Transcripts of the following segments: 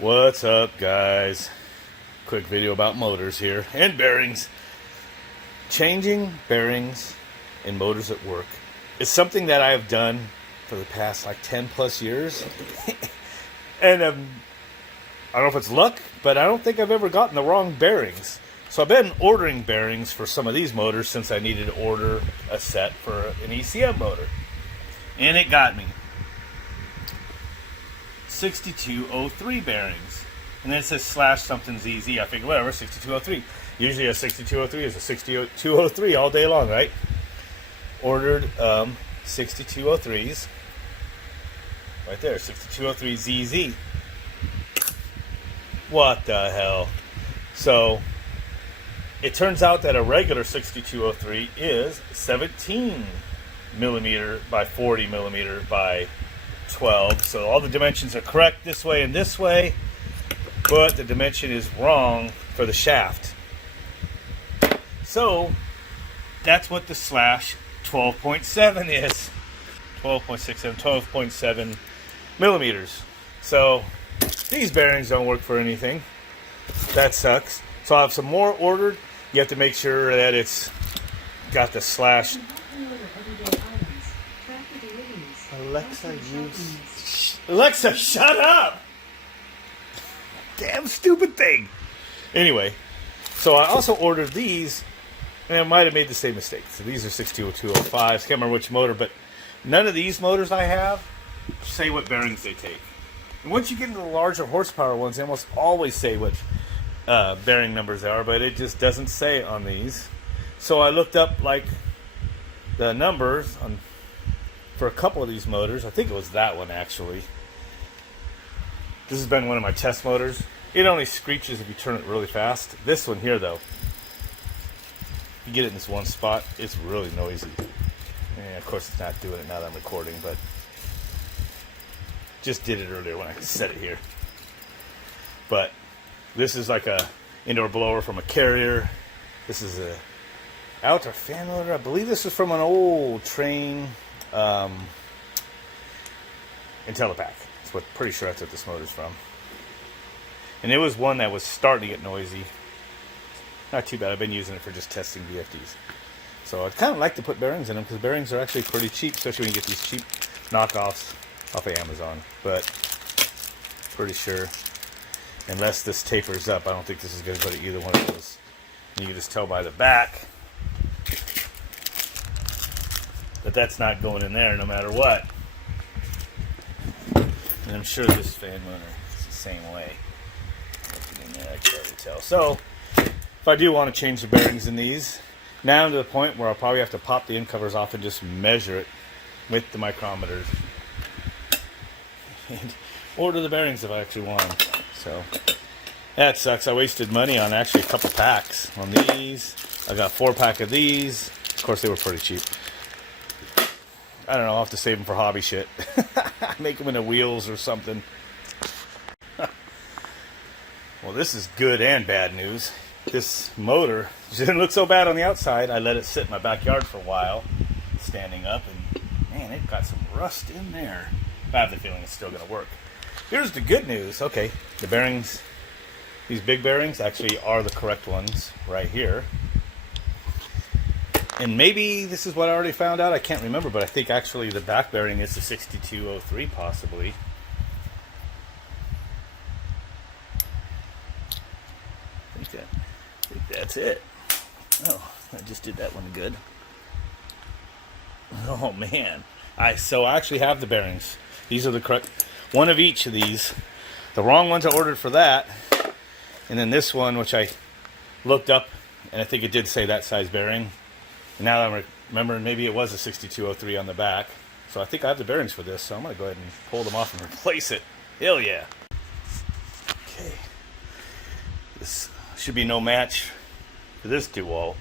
What's up, guys? Quick video about motors here and bearings. Changing bearings in motors at work is something that I have done for the past like 10 plus years. And I don't know if it's luck, but I don't think I've ever gotten the wrong bearings. So I've been ordering bearings for some of these motors since I needed to order a set for an ECM motor. And it got me 6203 bearings. And then it says slash something ZZ. I figured, whatever, 6203. Usually a 6203 is a 6203 all day long, right? Ordered 6203s. Right there, 6203 ZZ. What the hell? So, it turns out that a regular 6203 is 17 millimeter by 40 millimeter by 12. So all the dimensions are correct this way and this way, but the dimension is wrong for the shaft. So that's what the slash 12.7 is. 12.67, 12.7 millimeters. So these bearings don't work for anything. That sucks. So I have some more ordered. You have to make sure that it's got the slash. Alexa, shut up! Damn stupid thing. Anyway, so I also ordered these, and I might have made the same mistake. So these are 620205s. Can't remember which motor, but none of these motors I have say what bearings they take. And once you get into the larger horsepower ones, they almost always say what bearing numbers are, but it just doesn't say on these. So I looked up like the numbers for a couple of these motors. I think it was that one actually. This has been one of my test motors. It only screeches if you turn it really fast. This one here though, you get it in this one spot, it's really noisy. And of course it's not doing it now that I'm recording, but just did it earlier when I set it here. But this is like a indoor blower from a Carrier. This is a outdoor fan motor. I believe this is from an old train IntelliPack. Pretty sure that's what this motor's from. And it was one that was starting to get noisy. Not too bad. I've been using it for just testing VFDs. So I'd kind of like to put bearings in them because bearings are actually pretty cheap, especially when you get these cheap knockoffs off of Amazon. But pretty sure, unless this tapers up, I don't think this is going to go to either one of those. And you can just tell by the back that that's not going in there no matter what. And I'm sure this fan motor is the same way. Looking in there, I can already tell. So, if I do want to change the bearings in these, now to the point where I'll probably have to pop the end covers off and just measure it with the micrometers. And order the bearings if I actually want them. So, that sucks. I wasted money on actually a couple packs on these. I got a 4-pack of these. Of course, they were pretty cheap. I don't know, I'll have to save them for hobby shit. Make them into wheels or something. Well, this is good and bad news. This motor didn't look so bad on the outside. I let it sit in my backyard for a while, standing up, and man, it got some rust in there. I have the feeling it's still going to work. Here's the good news. Okay, the bearings, these big bearings actually are the correct ones right here. And maybe this is what I already found out. I can't remember, but I think actually the back bearing is the 6203 possibly. I think that's it. Oh, I just did that one good. Oh man. So I actually have the bearings. These are the correct, one of each of these. The wrong ones I ordered for that. And then this one, which I looked up, and I think it did say that size bearing. Now I'm remembering maybe it was a 6203 on the back. So I think I have the bearings for this. So I'm going to go ahead and pull them off and replace it. Hell yeah. Okay. This should be no match for this DeWalt.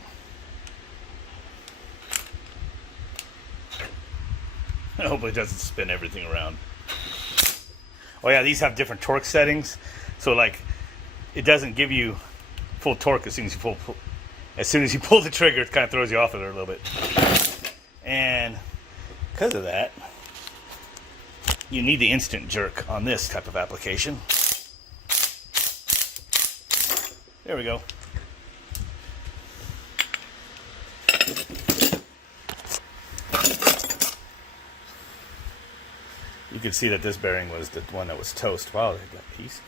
I hope it doesn't spin everything around. Oh yeah, these have different torque settings. So like, it doesn't give you full torque as soon as you pull. As soon as you pull the trigger, it kind of throws you off of there a little bit. And because of that, you need the instant jerk on this type of application. There we go. You can see that this bearing was the one that was toast. Wow, they got piece.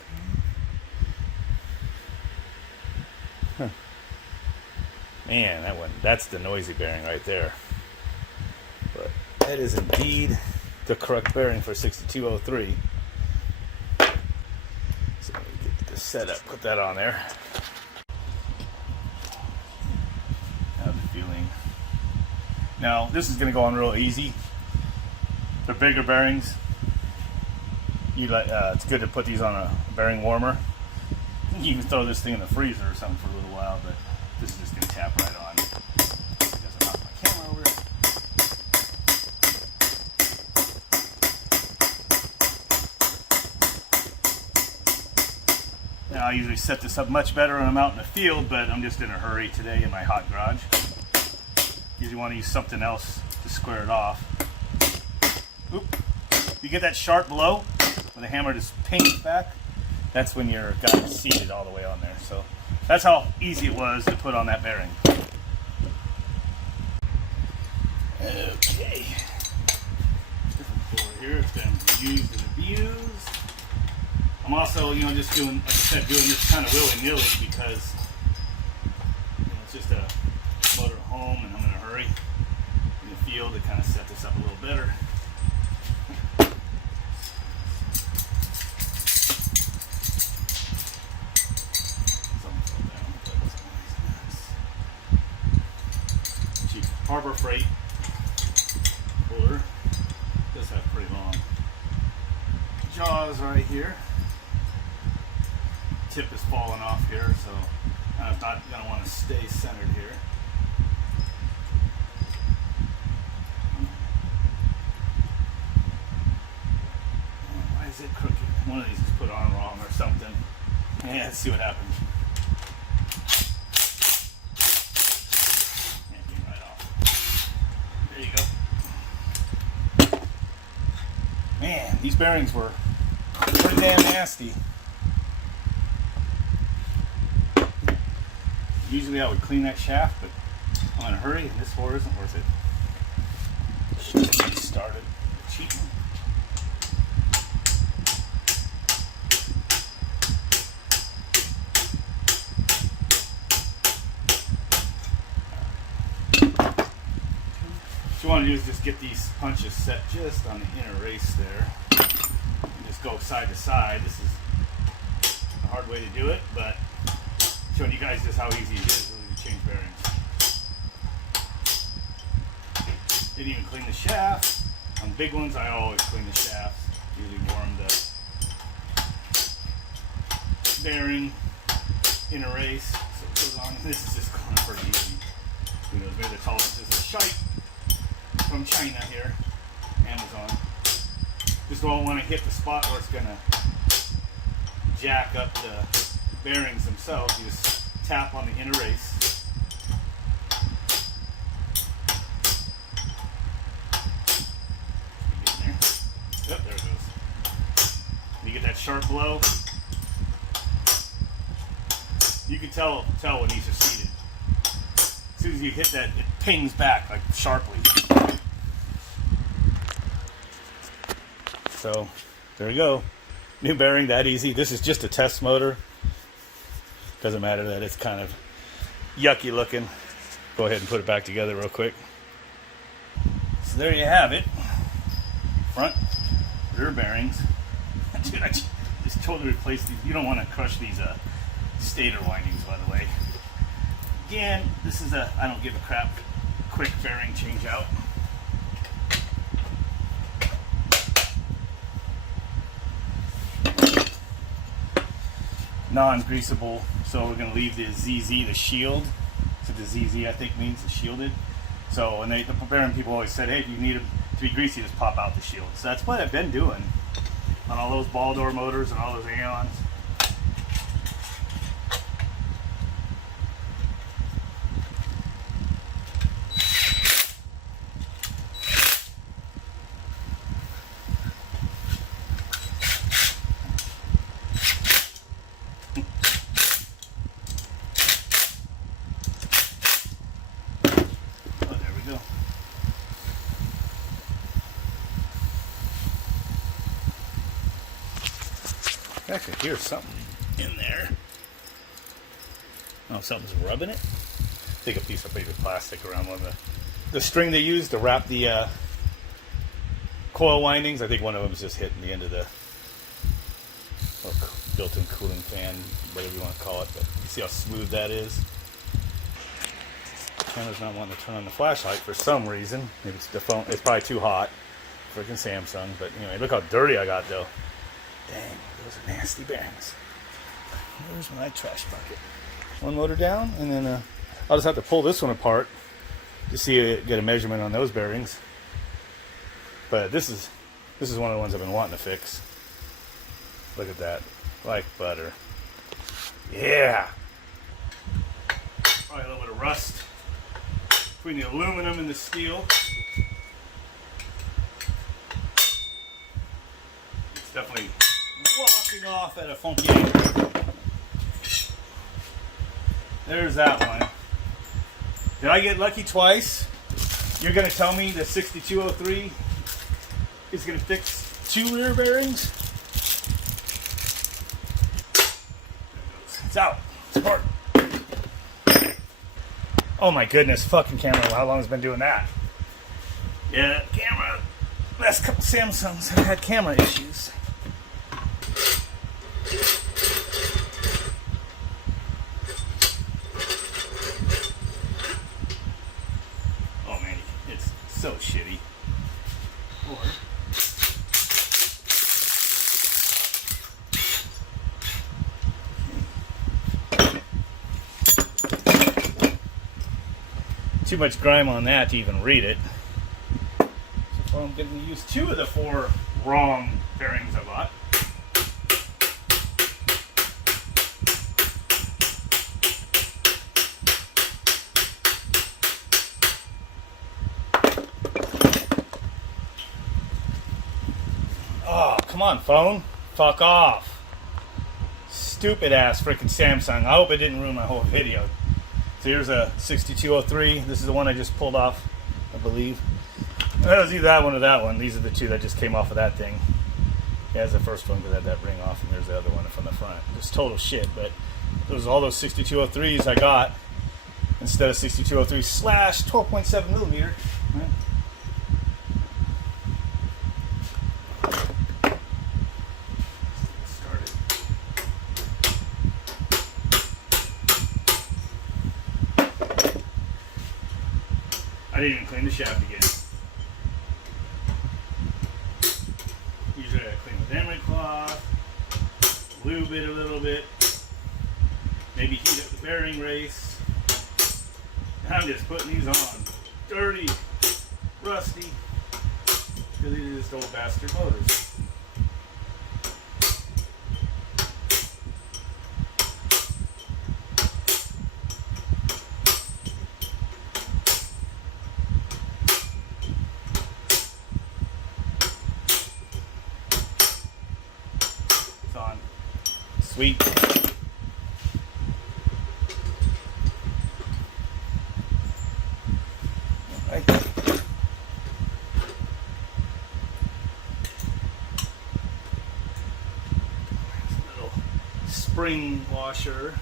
Huh. Man, that's the noisy bearing right there. But that is indeed the correct bearing for 6203. So let me get this set up, put that on there. Have the feeling. Now, this is going to go on real easy. For bigger bearings, it's good to put these on a bearing warmer. You can throw this thing in the freezer or something for a little while, but this is just going to tap right on. Doesn't knock my camera over. Now, I usually set this up much better when I'm out in the field, but I'm just in a hurry today in my hot garage. Usually want to use something else to square it off. Oop. You get that sharp blow when the hammer just pings back, that's when your guy is seated all the way on there. So that's how easy it was to put on that bearing. Okay. Different core here. It's been used and abused. I'm also, just doing, like I said, doing this kind of willy-nilly because it's just a motor home and I'm in a hurry in the field to kind of set this up a little better. Harbor Freight puller. Does have pretty long jaws right here. Tip is falling off here, so I'm not going to want to stay centered here. Why is it crooked? One of these is put on wrong or something. Yeah, let's see what happens. Man, these bearings were pretty damn nasty. Usually I would clean that shaft, but I'm in a hurry and this whore isn't worth it. Should get started cheating. What you want to do is just get these punches set just on the inner race there. And just go side to side. This is a hard way to do it, but showing you guys just how easy it is really to change bearings. Didn't even clean the shaft. On big ones, I always clean the shafts. Usually warm the bearing inner race. So it goes on. This is just going pretty easy. Who knows, maybe the tolerance is a shite. From China here, Amazon. Just don't want to hit the spot where it's going to jack up the bearings themselves. You just tap on the inner race. There. Yep, there it goes. You get that sharp blow. You can tell when these are seated. As soon as you hit that, it pings back like sharply. So there we go. New bearing, that easy. This is just a test motor. Doesn't matter that it's kind of yucky looking. Go ahead and put it back together real quick. So there you have it. Front, rear bearings. Dude, I just totally replaced these. You don't want to crush these stator windings, by the way. Again, this is I don't give a crap, quick bearing change out. Non-greasable, so we're going to leave the ZZ, the shield. So the ZZ I think means the shielded. So and the bearing people always said, hey, if you need them to be greasy, just pop out the shield. So that's what I've been doing on all those ball door motors and all those Aeons. I can hear something in there. Oh, something's rubbing it. Take a piece of paper plastic around one of the string they use to wrap the coil windings. I think one of them is just hitting the end of the built-in cooling fan, whatever you want to call it. But you see how smooth that is? Camera's not wanting to turn on the flashlight for some reason. Maybe it's the phone. It's probably too hot. Freaking Samsung. But anyway, look how dirty I got though. Dang, those are nasty bearings. Where's my trash bucket? One motor down, and then I'll just have to pull this one apart to see get a measurement on those bearings. But this is one of the ones I've been wanting to fix. Look at that, like butter. Yeah. Probably a little bit of rust between the aluminum and the steel. It's definitely walking off at a funky angle. There's that one. Did I get lucky twice? You're going to tell me the 6203 is going to fix 2 rear bearings? It's out. It's apart. Oh my goodness, fucking camera. How long has it been doing that? Yeah, camera. Last couple Samsungs have had camera issues. Oh man, it's so shitty. Too much grime on that to even read it. So far I'm getting to use 2 of the 4 wrong bearings I bought. Oh, come on, phone. Fuck off. Stupid ass freaking Samsung. I hope it didn't ruin my whole video. So here's a 6203. This is the one I just pulled off, I believe. That was either that one or that one. These are the 2 that just came off of that thing. Yeah, that's the first one because I had that ring off, and there's the other one from the front. Just total shit, but all those 6203s I got instead of 6203 slash 12.7 millimeter. Right? I didn't even clean the shaft again. Usually I clean with emery cloth, lube it a little bit, maybe heat up the bearing race. I'm just putting these on. Dirty, rusty, because these are just old bastard motors. Sweet. Right. Little spring washer.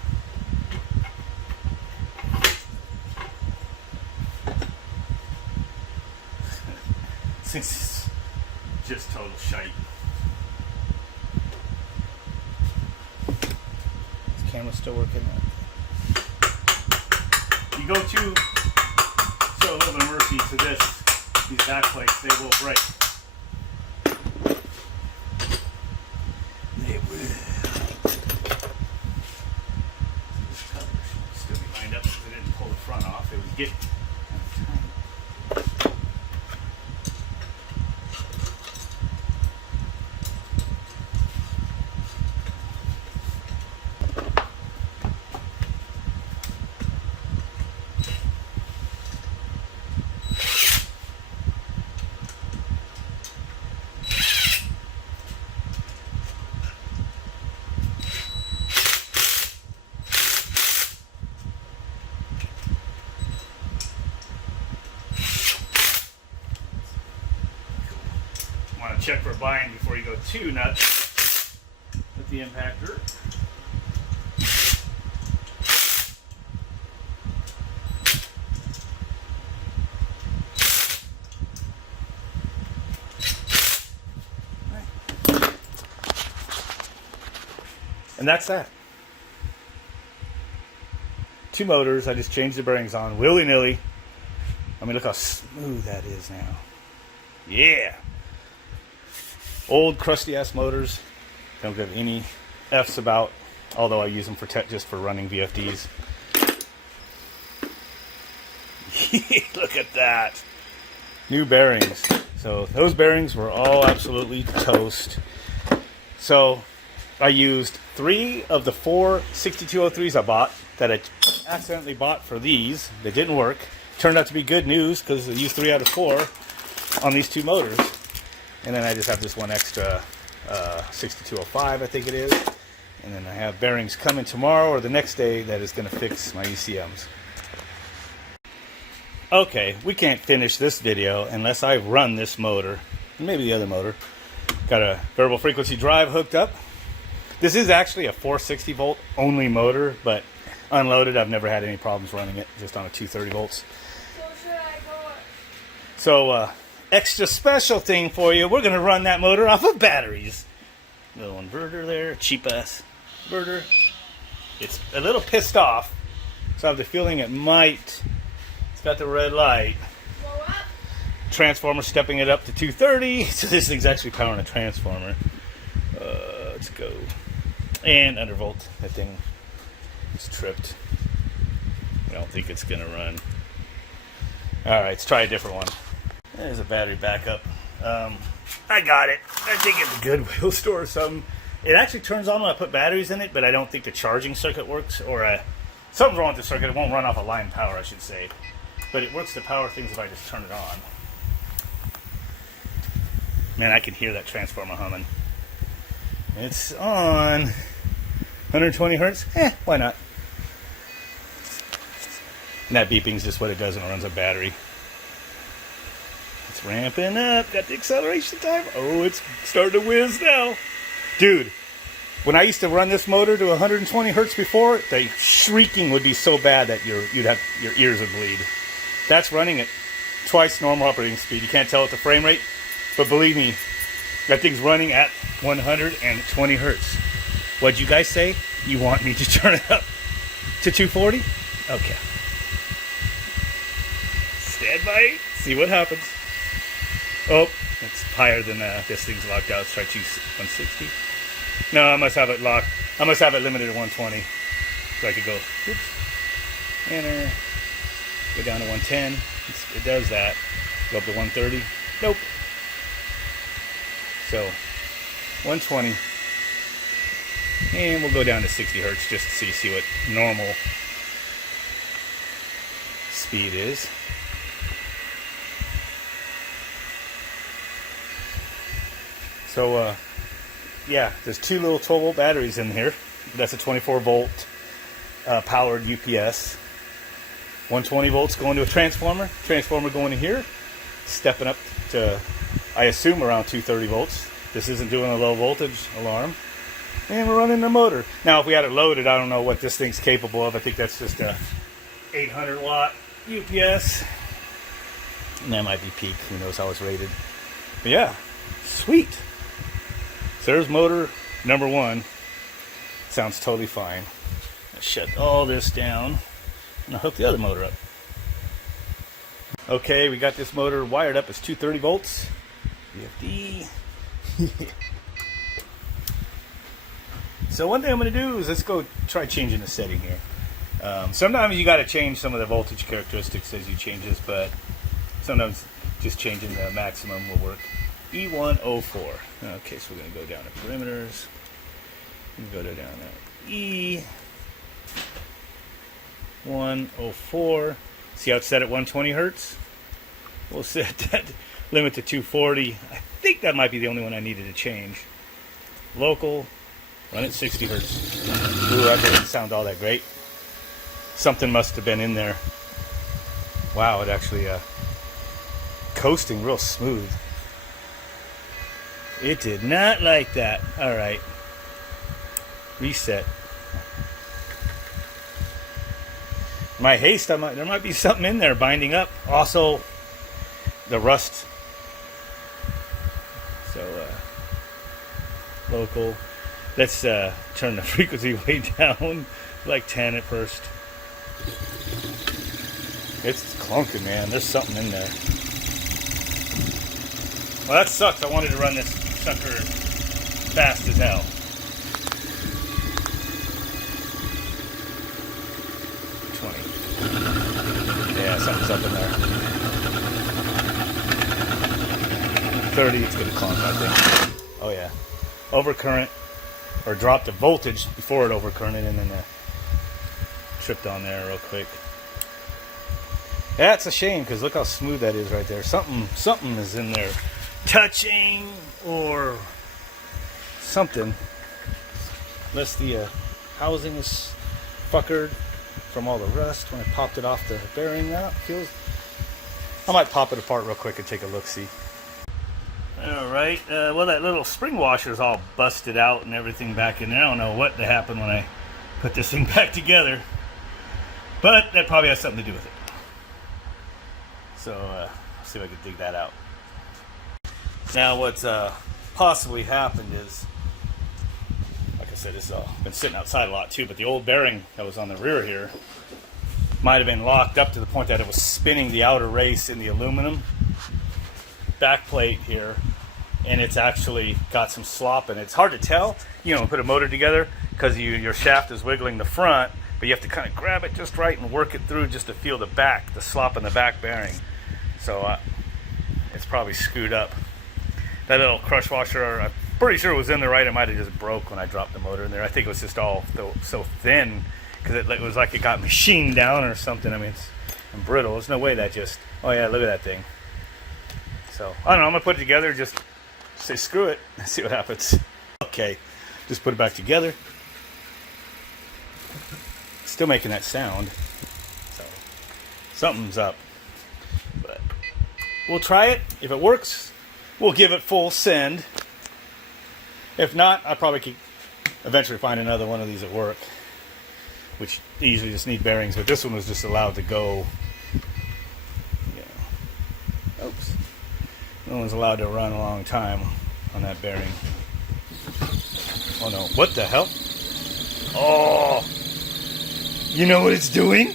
Since it's just total shite. Camera's still working. You go to show a little bit of mercy to these back plates, they will break. They will. This cover should still be lined up because I didn't pull the front off. It was getting check for buying before you go too nuts. Let's the impactor. And that's that. 2 motors. I just changed the bearings on willy-nilly. I mean, look how smooth that is now. Yeah. Old crusty-ass motors. Don't give any F's about, although I use them for just for running VFDs. Look at that. New bearings. So those bearings were all absolutely toast. So I used 3 of the 4 6203s I bought that I accidentally bought for these. They didn't work. Turned out to be good news because I used 3 out of 4 on these 2 motors. And then I just have this one extra 6205, I think it is. And then I have bearings coming tomorrow or the next day that is going to fix my ECMs. Okay, we can't finish this video unless I run this motor. Maybe the other motor. Got a variable frequency drive hooked up. This is actually a 460 volt only motor, but unloaded I've never had any problems running it, just on a 230 volts. So should I go? So extra special thing for you, we're going to run that motor off of batteries. Little inverter there, cheap ass inverter. It's a little pissed off, so I have the feeling it might, it's got the red light. Blow up? Transformer stepping it up to 230, so this thing's actually powering a transformer. Let's go. And undervolt, that thing is tripped. I don't think it's going to run. Alright, let's try a different one. There's a battery backup. I got it. I think it's a Goodwill store or something. It actually turns on when I put batteries in it, but I don't think the charging circuit works. Or something's wrong with the circuit. It won't run off a line power, I should say. But it works to power things if I just turn it on. Man, I can hear that transformer humming. It's on 120 hertz. Why not? And that beeping's just what it does when it runs a battery. It's ramping up. Got the acceleration time. Oh, it's starting to whiz now. Dude, when I used to run this motor to 120 hertz before, the shrieking would be so bad that your ears would bleed. That's running at twice normal operating speed. You can't tell it the frame rate, but believe me, that thing's running at 120 hertz. What'd you guys say? You want me to turn it up to 240? Okay. Stand by. See what happens. Oh, it's higher than this thing's locked out. Let's try 160. No, I must have it locked. I must have it limited to 120. So I could go, oops, enter, go down to 110. It does that. Go up to 130. Nope. So, 120. And we'll go down to 60 hertz just to see what normal speed is. So, yeah, there's 2 little 12 volt batteries in here. That's a 24 volt powered UPS. 120 volts going to a transformer. Transformer going to here. Stepping up to, I assume, around 230 volts. This isn't doing a low voltage alarm. And we're running the motor. Now, if we had it loaded, I don't know what this thing's capable of. I think that's just a 800 watt UPS. And that might be peak. Who knows how it's rated. But yeah, sweet. So there's motor number 1. Sounds totally fine. I'll shut all this down and I'll hook the other motor up. Okay, we got this motor wired up. It's 230 volts. VFD. So one thing I'm going to do is let's go try changing the setting here. Sometimes you got to change some of the voltage characteristics as you change this, but sometimes just changing the maximum will work. E104. Okay, so we're going to go down to perimeters. We're going to go down to E104. See how it's set at 120 hertz? We'll set that limit to 240. I think that might be the only one I needed to change. Local, run at 60 hertz. Ooh, that doesn't sound all that great. Something must have been in there. Wow, it actually coasting real smooth. It did not like that. All right. reset. My haste, there might be something in there binding up. Also, the rust. So, local. Let's turn the frequency way down, like 10 at first. It's clunky, man. There's something in there. Well, that sucks. I wanted to run this sucker fast as hell. 20. Yeah, something's up in there. 30, it's gonna clunk, I think. Oh yeah. Overcurrent, or dropped the voltage before it overcurrented, and then tripped on there real quick. That's a shame, because look how smooth that is right there. Something is in there touching or something. Unless the housing is fuckered from all the rust when I popped it off the bearing. That feels. I might pop it apart real quick and take a look-see. Alright, well, that little spring washer is all busted out and everything back in there. I don't know what happened when I put this thing back together, but that probably has something to do with it. So, see if I can dig that out. Now, what's possibly happened is, like I said, this has been sitting outside a lot too, but the old bearing that was on the rear here might have been locked up to the point that it was spinning the outer race in the aluminum back plate here, and it's actually got some slop in it. It's hard to tell, you know, put a motor together, because your shaft is wiggling the front, but you have to kind of grab it just right and work it through just to feel the slop in the back bearing. So it's probably screwed up. That little crush washer, I'm pretty sure it was in there right. It might have just broke when I dropped the motor in there. I think it was just all so thin, because it was like it got machined down or something. I mean, it's brittle. There's no way that just, oh yeah, look at that thing. So, I don't know, I'm going to put it together, just say screw it, and see what happens. Okay, just put it back together. Still making that sound. So, something's up. But we'll try it. If it works, we'll give it full send. If not, I probably could eventually find another one of these at work, which usually just need bearings, but this one was just allowed to go. Yeah. Oops. No one's allowed to run a long time on that bearing. Oh no, what the hell? Oh! You know what it's doing?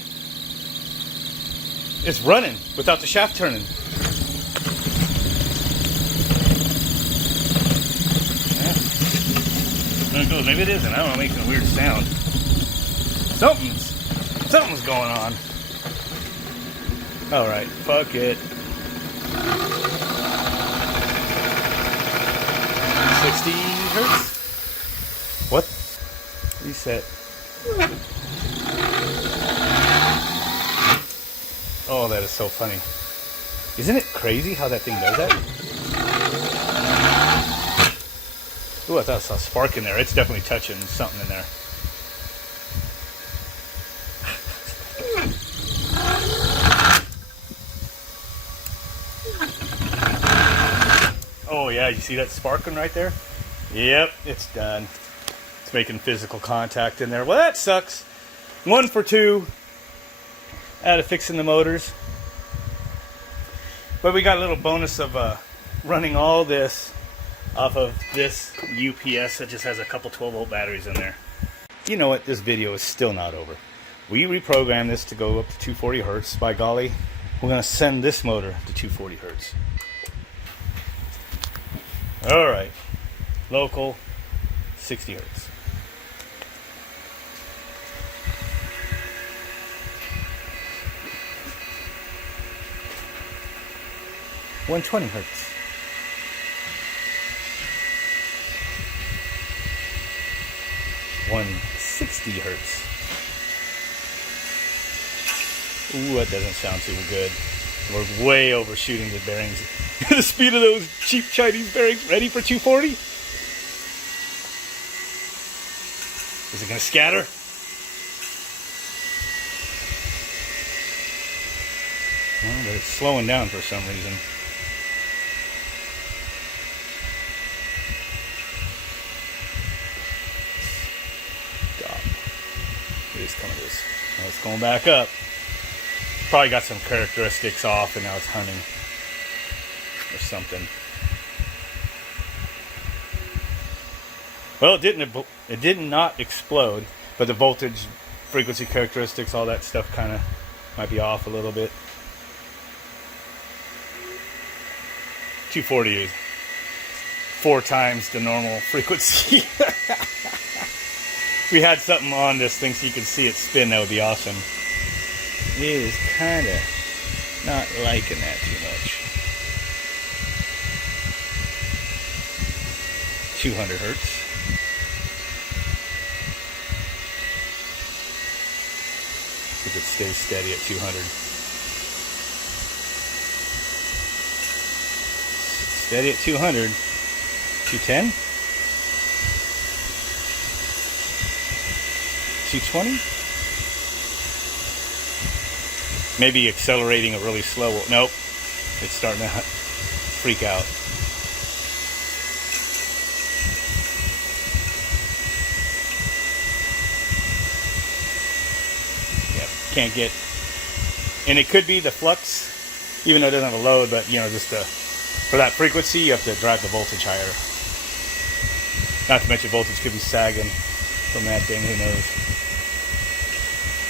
It's running without the shaft turning. Yeah. There it goes. Maybe it isn't. I don't know, making a weird sound. Something's going on. Alright, fuck it. 60 hertz? What? Reset. Oh, that is so funny. Isn't it crazy how that thing does that? Ooh, I thought I saw a spark in there. It's definitely touching something in there. Oh yeah, you see that sparking right there? Yep, it's done. It's making physical contact in there. Well, that sucks. 1 for 2 out of fixing the motors. But we got a little bonus of running all this off of this UPS that just has a couple 12-volt batteries in there. You know what? This video is still not over. We reprogrammed this to go up to 240 hertz. By golly, we're going to send this motor to 240 hertz. All right, local, 60 hertz. $120 hertz. $160 hertz. Ooh, that doesn't sound too good. We're way overshooting the bearings. The speed of those cheap Chinese bearings. Ready for 240? Is it going to scatter? Well, but it's slowing down for some reason. case come of this. Now it's going back up. Probably got some characteristics off, and now it's hunting or something. Well, it did not explode, but the voltage, frequency characteristics, all that stuff kind of might be off a little bit. 240 is 4 times the normal frequency. If we had something on this thing so you could see it spin, that would be awesome. It is kind of not liking that too much. 200 hertz. See if it stays steady at 200. Steady at 200. 210? 220? Maybe accelerating a really slow. Nope. It's starting to freak out. Yep. Can't get. And it could be the flux, even though it doesn't have a load, but you know, just for that frequency, you have to drive the voltage higher. Not to mention voltage could be sagging from that thing, who knows.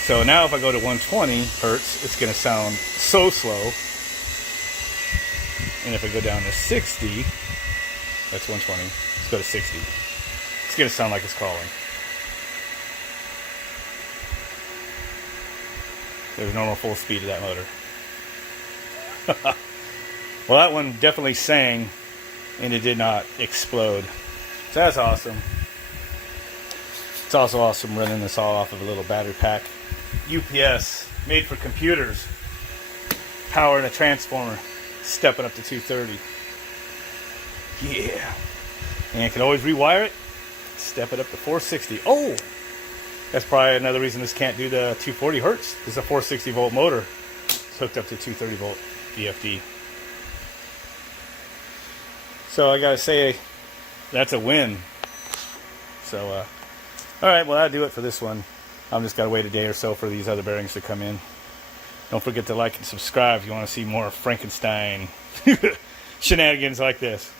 So now if I go to 120 hertz, it's going to sound so slow. And if I go down to 60, that's 120, let's go to 60. It's going to sound like it's calling. There's normal full speed of that motor. Well, that one definitely sang, and it did not explode. So that's awesome. It's also awesome running this all off of a little battery pack. UPS, made for computers. Powering a transformer, stepping up to 230. Yeah. And you can always rewire it, step it up to 460. Oh! That's probably another reason this can't do the 240 hertz. This is a 460 volt motor. It's hooked up to 230 volt VFD. So I gotta say, that's a win. So, alright, well, that'll do it for this one. I'm just gotta wait a day or so for these other bearings to come in. Don't forget to like and subscribe if you want to see more Frankenstein shenanigans like this.